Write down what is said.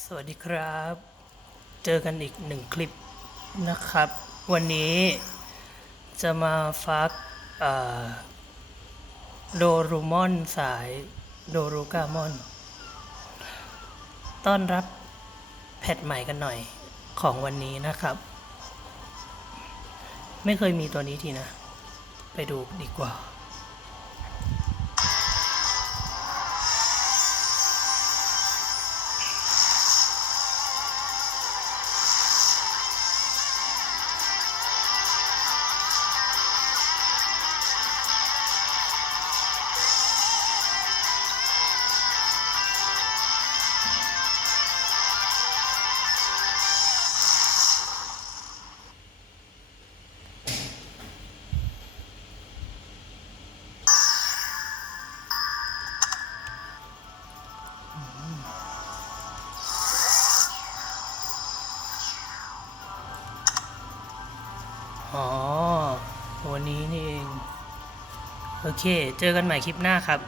สวัสดีครับ เจอกันอีกหนึ่งคลิปนะครับ วันนี้จะมาฟักโดรูมอนสายโดรูกามอน ต้อนรับแพทใหม่กันหน่อยของวันนี้นะครับ ไม่เคยมีตัวนี้ทีนะ ไปดูดีกว่า อ๋อ วันนี้นี่เอง โอเค เจอกันใหม่คลิปหน้าครับ